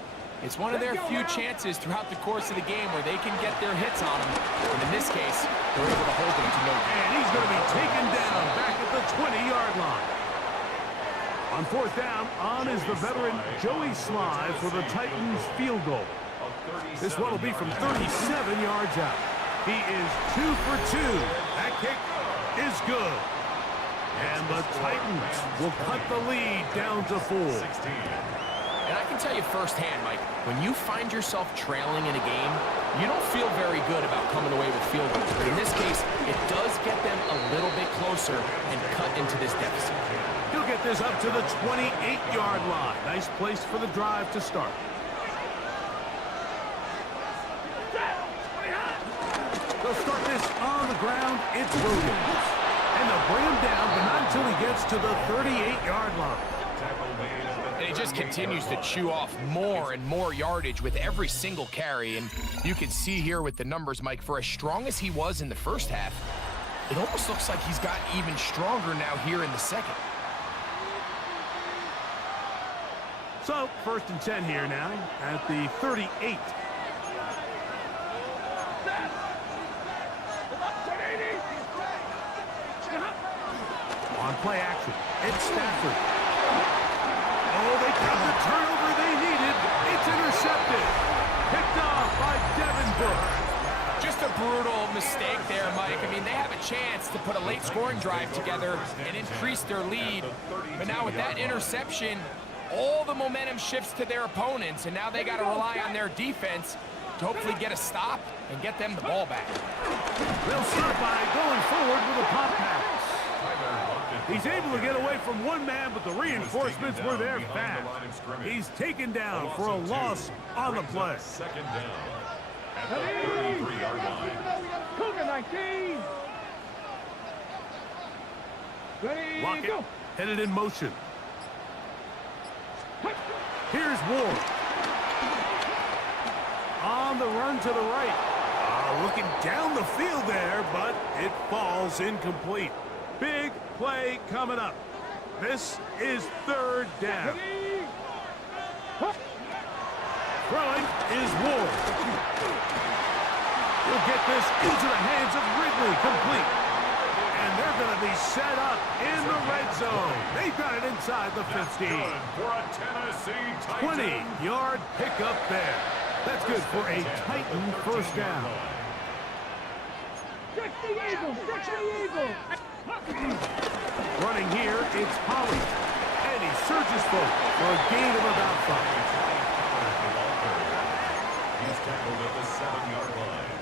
It's one of their few chances throughout the course of the game where they can get their hits on him. And in this case, they're able to hold him to no gain. And he's going to be taken down back at the 20-yard line. On fourth down, on is the veteran Joey Sly for the Titans field goal. This one will be from 37 yards out. He is 2 for 2. That kick is good. And the Titans will cut the lead down to 4. And I can tell you firsthand, Mike, when you find yourself trailing in a game, you don't feel very good about coming away with field goals. But in this case, it does get them a little bit closer and cut into this deficit. He'll get this up to the 28-yard line. Nice place for the drive to start. They'll start this on the ground. It's Williams. And they'll bring him down, but not until he gets to the 38-yard line. And he just continues to chew off more and more yardage with every single carry. And you can see here with the numbers, Mike, for as strong as he was in the first half, it almost looks like he's gotten even stronger now here in the second. So, 1st and 10 here now at the 38. On play action, it's Stafford. Oh, they got the turnover they needed. It's intercepted. Picked off by Devin Bush. Just a brutal mistake there, Mike. I mean, they have a chance to put a late scoring drive together and increase their lead. But now with that interception, all the momentum shifts to their opponents, and now they got to rely on their defense to hopefully get a stop and get them the ball back. They'll start by going forward with a pop pass. He's able to get away from one man, but the reinforcements were there fast. He's taken down for a loss on the play. 2nd down at the 33-yard line. Cougar 19. Ready, Lock it. go. Headed in motion. Here's Ward. On the run to the right. Looking down the field there, but it falls incomplete. Big play coming up. This is 3rd down. Ready. Throwing is Ward. He'll get this into the hands of Ridley, complete. And they're going to be set up in the red zone. They've got it inside the 15. For a Tennessee Titan. 20-yard pickup there. That's good for a Titan 1st down. 60 Eagles, 60 Eagles. Running here, it's Holly. And he surges forward for a gain of about 5. He's tackled at the 7-yard line.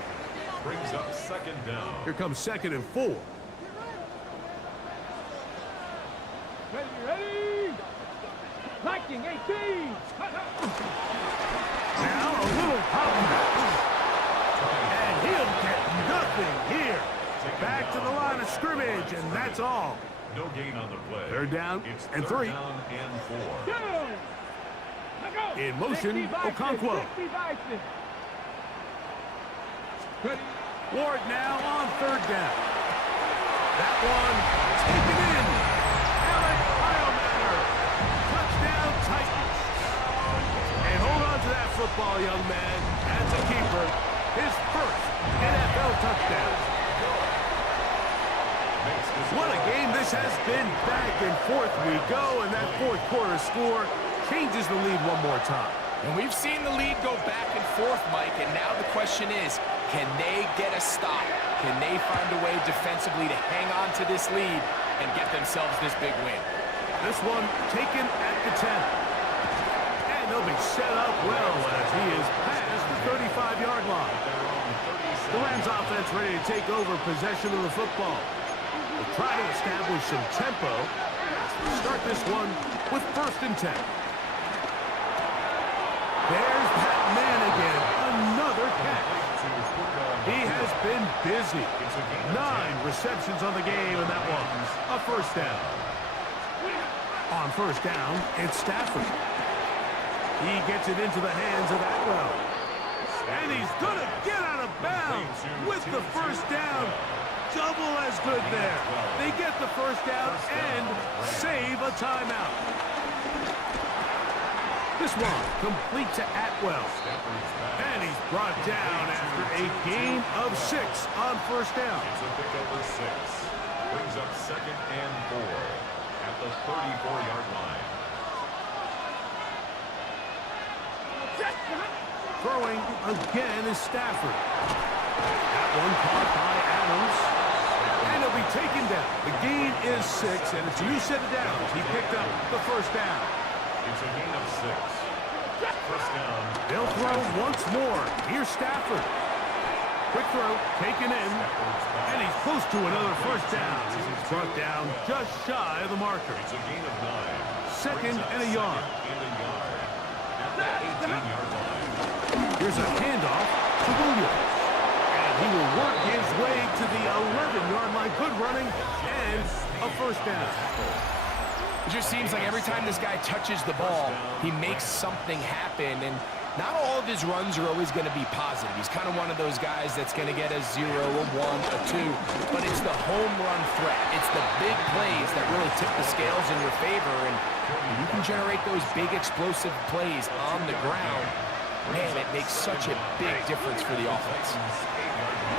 Brings up 2nd down. Here comes 2nd and 4. Ready. Viking 18. Now a little pop pass. And he'll get nothing here. Back to the line of scrimmage, and that's all. No gain on the play. 3rd down It's and 3rd 3. down and 4. Go. Now go. In motion, 60 Vikings, Okonkwo. 60 Vikings. Ready. Ward now on 3rd down. That one taken in. Alec Biomatter. Touchdown Titans. And hold on to that football, young man. That's a keeper. His 1st NFL touchdown. What a game this has been. Back and forth we go, and that 4th quarter score changes the lead one more time. And we've seen the lead go back and forth, Mike, and now the question is, can they get a stop? Can they find a way defensively to hang on to this lead and get themselves this big win? This one taken at the 10. And they'll be set up well as he is past the 35-yard line. The Rams offense ready to take over possession of the football. They'll try to establish some tempo. Start this one with 1st and 10. There's that man again. Another catch. He has been busy. 9 receptions on the game, and that one's a 1st down. On 1st down, it's Stafford. He gets it into the hands of Atwell. And he's going to get out of bounds with the 1st down. Double as good there. They get the 1st down and save a timeout. This one complete to Atwell. And he's brought down after a gain of 6 on 1st down. It's a pickup of 6. Brings up 2nd and 4 at the 34-yard line. Throwing again is Stafford. That one caught by Adams. And he'll be taken down. The gain is 6, and it's a new set of downs. He picked up the 1st down. It's a gain of 6. 1st down. They'll throw once more. Here's Stafford. Quick throw, taken in. And he's close to another 1st down. He's brought down just shy of the marker. It's a gain of 9. 2nd and a yard. And a yard at the 18-yard line. Here's a handoff to Williams. And he will work his way to the 11-yard line. Good running and a 1st down. It just seems like every time this guy touches the ball, he makes something happen. And Not all of his runs are always going to be positive. He's kind of one of those guys that's going to get a 0, a 1, a 2, but it's the home run threat. It's the big plays that really tip the scales in your favor, and when you can generate those big explosive plays on the ground, man, it makes such a big difference for the offense.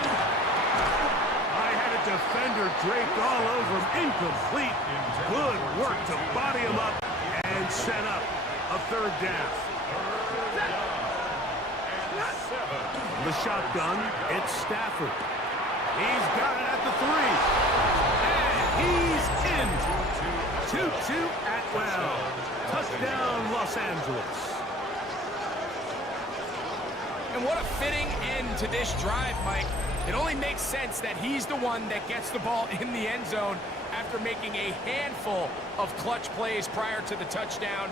I had a defender draped all over him, incomplete. Good work to body him up and set up a third down. The shotgun, it's Stafford. He's got it at the 3. And he's in. 2-2 Atwell. Touchdown, Los Angeles. And what a fitting end to this drive, Mike. It only makes sense that he's the one that gets the ball in the end zone after making a handful of clutch plays prior to the touchdown.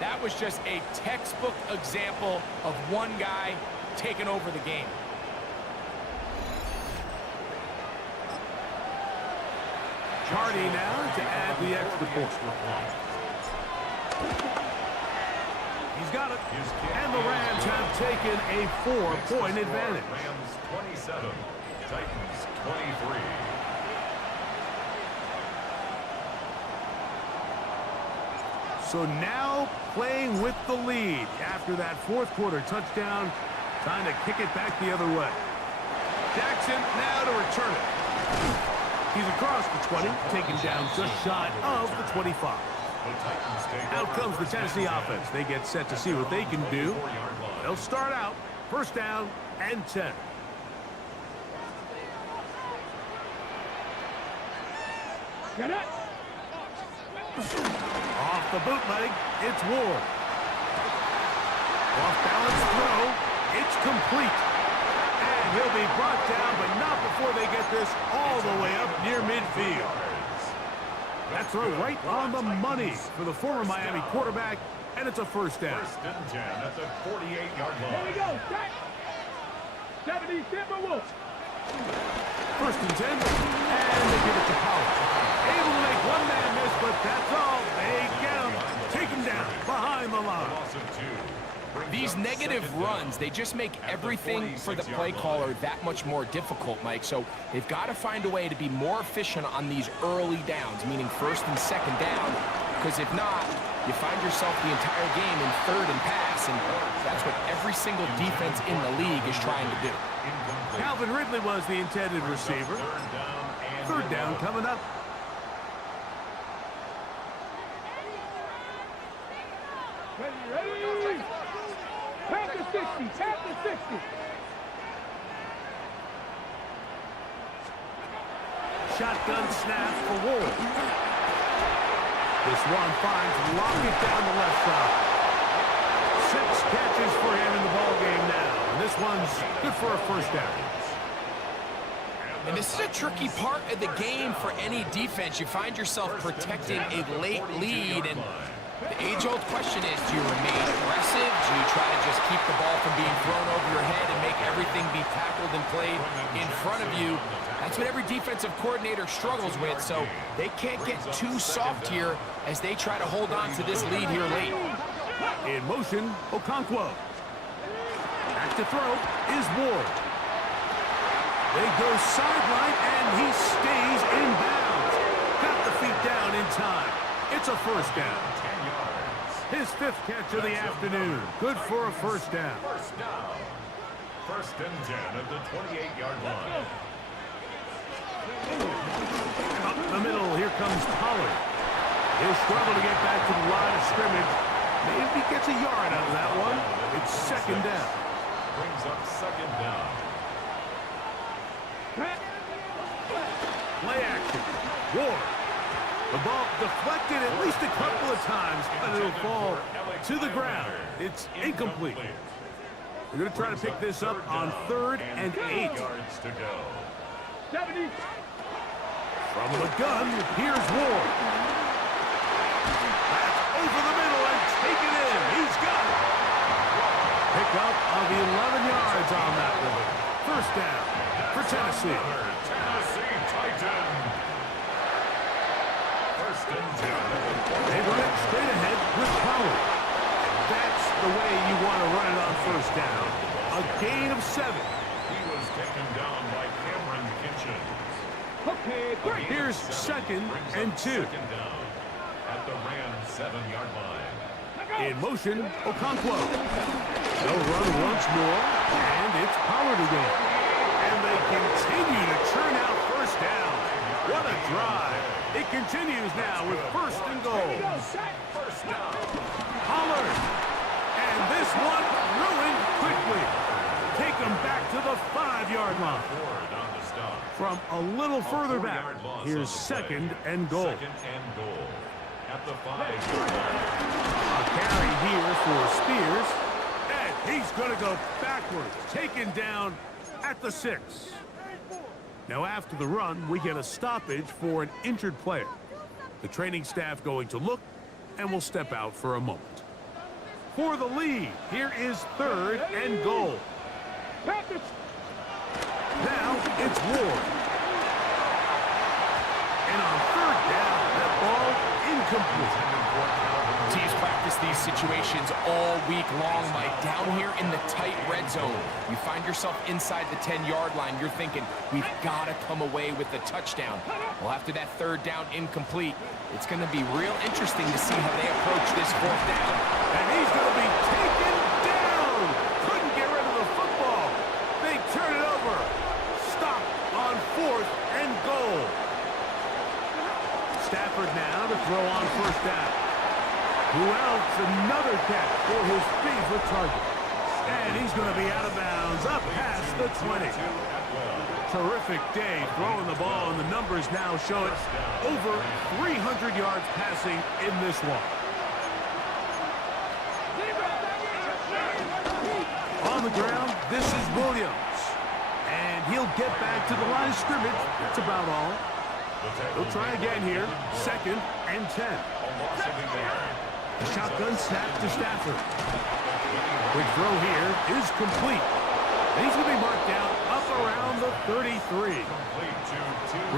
That was just a textbook example of one guy taking over the game. Hardy now to add the extra point. He's got it. And the Rams have taken a 4-point advantage. Rams 27, Titans 23. So now playing with the lead after that fourth quarter touchdown, trying to kick it back the other way. Jackson now to return it. He's across the 20, taken down just shy of the 25. Out comes the Tennessee offense. They get set to see what they can do. They'll start out first down and 10. Get it. Off the bootleg, it's Ward. Off balance throw, it's complete. And he'll be brought down, but not before they get this all the way up near midfield. That throw right on the money for the former Miami quarterback, and it's a first down. First and 10 at the 48-yard line. Here we go. Set. 70 Timberwolves. First and 10, and they give it to Pollard. Able to make one man miss, but that's all. They get him. Take him down behind the line. Loss of 2. These negative runs, they just make everything for the play caller that much more difficult, Mike. So they've got to find a way to be more efficient on these early downs, meaning first and second down, because if not, you find yourself the entire game in third and pass, and that's what every single defense in the league is trying to do. Calvin Ridley was the intended receiver. Third down coming up. Ready. Tap the 60. Tap the 60. Shotgun snap for Ward. This one finds Lockett down the left side. 6 catches for him in the ballgame now. And this one's good for a first down. And this is a tricky part of the game for any defense. You find yourself protecting a late lead, and the age-old question is, do you remain aggressive? Do you try to just keep the ball from being thrown over your head and make everything be tackled and played in front of you? That's what every defensive coordinator struggles with, so they can't get too soft here as they try to hold on to this lead here late. In motion, Okonkwo. Back to throw is Ward. They go sideline, and he stays in bounds. Got the feet down in time. It's a first down. 10 yards. His 5th catch of the afternoon. Good for a first down. First down. First and 10 at the 28-yard line. Up the middle, here comes Pollard. He'll struggle to get back to the line of scrimmage. Maybe gets a yard out of that one. It's second down. Brings up second down. Play action. Ward. The ball deflected at least a couple of times, but it'll fall to the ground. It's incomplete. They're going to try to pick this up on 3rd and 8. Yards to go. 70. From the gun, here's Ward. That's over the middle and taken in. He's got it. Pick up of 11 yards on that one. First down for Tennessee. Tennessee Titan. First and 10. They run it straight ahead with Pollard. That's the way you want to run it on first down. A gain of 7. He was taken down by Cameron Kitchen. Okay, great. Here's second and 2. Second down at the Rams 7-yard line. In motion, Okonkwo. They'll run once more, and it's Pollard again. And they continue to churn out first down. What a drive. It continues now with first and goal. First down. Pollard. And this one ruined quickly. Take them back to the 5-yard line. Ford on the stop. From a little further back, 4-yard loss here's on the play. second and goal. Second and goal at the 5-yard line. A carry here for Spears. And he's going to go backwards, taken down at the 6. Now after the run, we get a stoppage for an injured player. The training staff going to look and will step out for a moment. For the lead, here is third and goal. Packers. Now it's Ward. And on third down, that ball incomplete. Teams practice these situations all week long, Mike. Down here in the tight red zone, you find yourself inside the 10-yard line. You're thinking, we've got to come away with the touchdown. Well, after that third down incomplete, it's going to be real interesting to see how they approach this fourth down. And he's going to be taken down. Couldn't get rid of the football. They turn it over. Stop on fourth and goal. Stafford now to throw on first down. Who else? Another catch for his favorite target. And he's going to be out of bounds up past the 20. Terrific day throwing the ball, and the numbers now show it over 300 yards passing in this one. On the ground, this is Williams. And he'll get back to the line of scrimmage. That's about all. They'll try again here. Second and 10. The shotgun snap to Stafford. Quick throw here is complete. And he's going to be marked down up around the 33.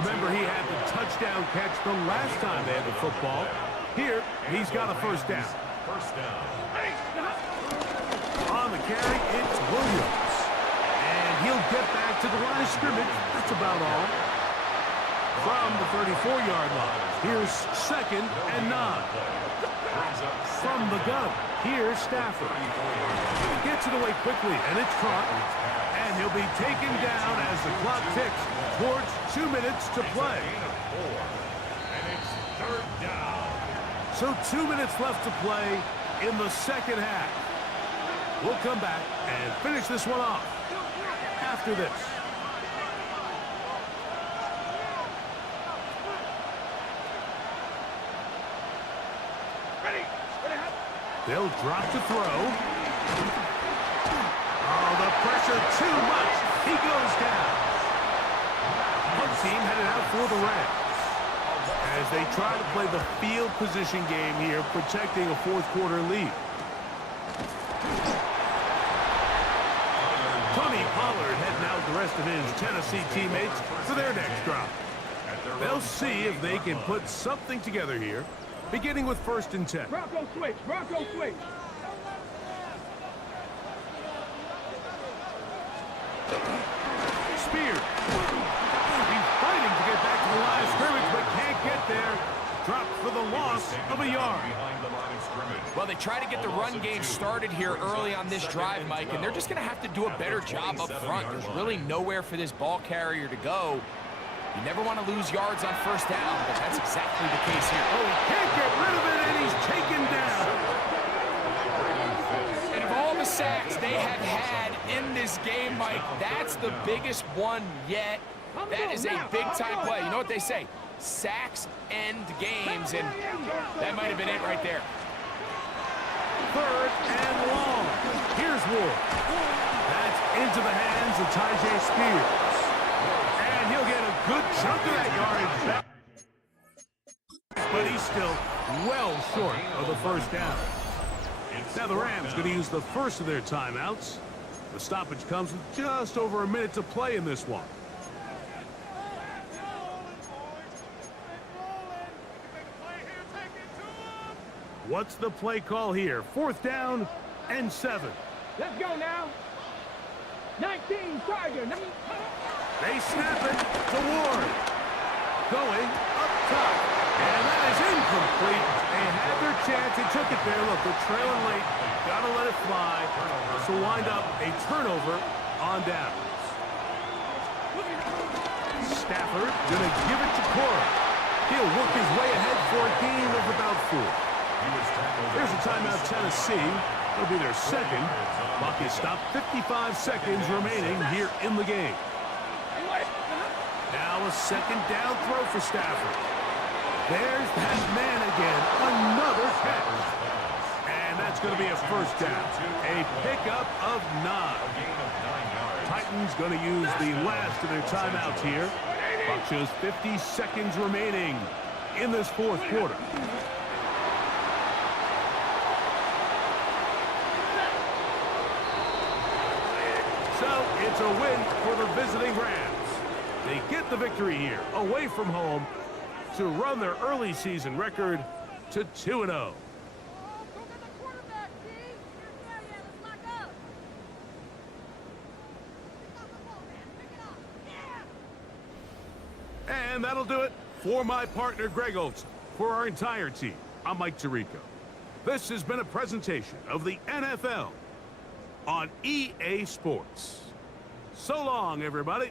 Remember, he had the touchdown catch the last time they had the football. Here, he's got a first down. First down. On the carry, it's Williams. And he'll get back to the line of scrimmage. That's about all. From the 34-yard line, here's second and 9. From the gun, here's Stafford. Gets it away quickly, and it's caught. And he'll be taken down as the clock ticks towards 2 minutes to play. And it's third down. So 2 minutes left to play in the second half. We'll come back and finish this one off after this. They'll drop to throw. Oh, the pressure too much. He goes down. One team headed out for the Rams as they try to play the field position game here, protecting a fourth-quarter lead. Tony Pollard heading out the rest of his Tennessee teammates for their next drop. They'll see if they can put something together here, beginning with first and 10. Bronco switch. Bronco switch. Spears. He's fighting to get back to the line of scrimmage, but can't get there. Dropped for the loss of a yard. Behind the line of scrimmage. Well, they try to get the run game started here early on this drive, Mike, and they're just going to have to do a better job up front. There's really nowhere for this ball carrier to go. You never want to lose yards on first down, but that's exactly the case here. Oh, he can't get rid of it, and he's taken down. And of all the sacks they have had in this game, Mike, that's the biggest one yet. That is a big-time play. You know what they say? Sacks end games, and that might have been it right there. Third and long. Here's Ward. That's into the hands of Tyjae Spears. And he'll get a good chunk of that yardage back. But he's still well short of the first down. Now the Rams going to use the first of their timeouts. The stoppage comes with just over a minute to play in this one. What's the play call here? Fourth down and 7. Let's go now. 19 Tiger. They snap it to Ward. Going up top. And that is incomplete. They had their chance. They took it there. Look, they're trailing late. Got to let it fly. This will wind up a turnover on downs. Stafford going to give it to Cora. He'll work his way ahead for a gain of about 4. Here's a timeout, Tennessee. It'll be their second. Clock is stopped. 55 seconds remaining here in the game. Now a second down throw for Stafford. There's that man again. Another catch. And that's going to be a first down. A pickup of 9. Titans going to use the last of their timeouts here. Clock shows 50 seconds remaining in this fourth quarter. So it's a win for the visiting Rams. They get the victory here, away from home, to run their early season record to 2-0. And that'll do it for my partner, Greg Olson. For our entire team, I'm Mike Tirico. This has been a presentation of the NFL on EA Sports. So long, everybody.